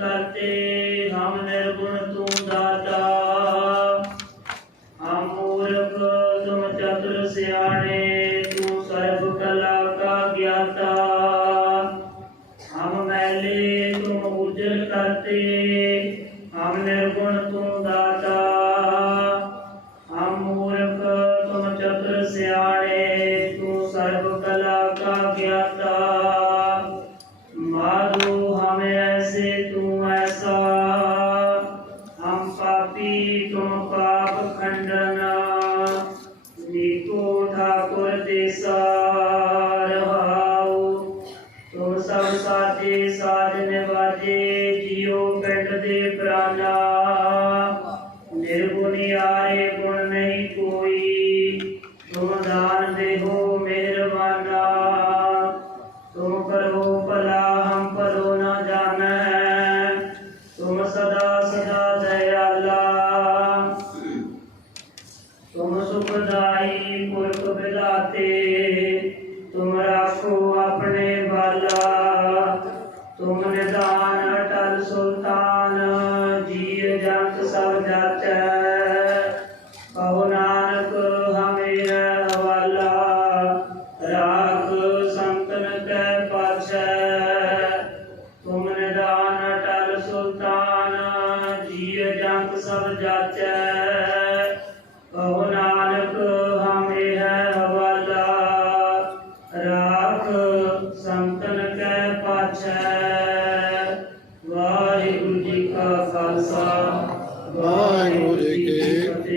ਕਰਤੇ, ਹਮ ਨਿਰਗੁਣ ਤੂੰ ਦਾਤਾ। ਹਮ ਮੂਰਖ, ਤੁਮ ਚਤੁਰ ਸਿਆਣੇ, ਤੂੰ ਸਰਬ ਕਲਾ ਕਾ ਗਿਆਤਾ। ਹਮ ਮੈਲੇ, ਤੁਮ ਉਜਲ ਕਰਤੇ, ਹਮ ਨਿਰਗੁਣ ਤੂੰ ਦਾਤਾ। ਹਮ ਮੂਰਖ, ਤੁਮ ਚਤੁਰ ਸਿਆਣੇ ਐਸੇ ਤੂੰ ਐਸਾ ਹਮ ਪਾਪੀ ਤੁਮ ਪਾਪ ਖੰਡਨਾ ਨੀਕੋ ਠਾਕੁਰ ਦੇਸਾ ਰਹਾਉ ਤੁਮ ਸਭ ਸਾਜੇ ਸਾਜ ਨਿਵਾਜੇ ਜਿਉ ਪਿੰਡ ਦੇ ਪ੍ਰਾਨਾ ਨਿਰਗੁਣਿਆਰੇ ਗੁਣ ਨਹੀਂ ਕੋਈ ਤੁਮ ਦਾਨ ਦੇਹੋ ਸੁਖਦਾਈ ਪੁਰਖ ਵਿਦਾਤੇ, ਤੁਮ ਰਾਖੋ ਆਪਣੇ ਬਾਲਾ। ਤੁਮ ਨਿਦਾਨ ਅਟਲ ਸੁਲਤਾਨ ਜੀ ਜੰਤ ਸਭ ਜਾਚੈ। ਕਹੋ ਨਾਨਕ, ਹਮੇ ਹਵਾਲਾ, ਰਾਖ ਸੰਤਨ ਕੈ ਪਾਛੈ। ਤੁਮ ਨਿਦਾਨ ਅਟਲ ਸੁਲਤਾਨ ਜੀ ਜੰਤ ਸਭ ਜਾਚੈ। ਵਾਹਿਗੁਰੂ ਜੀ ਕੀ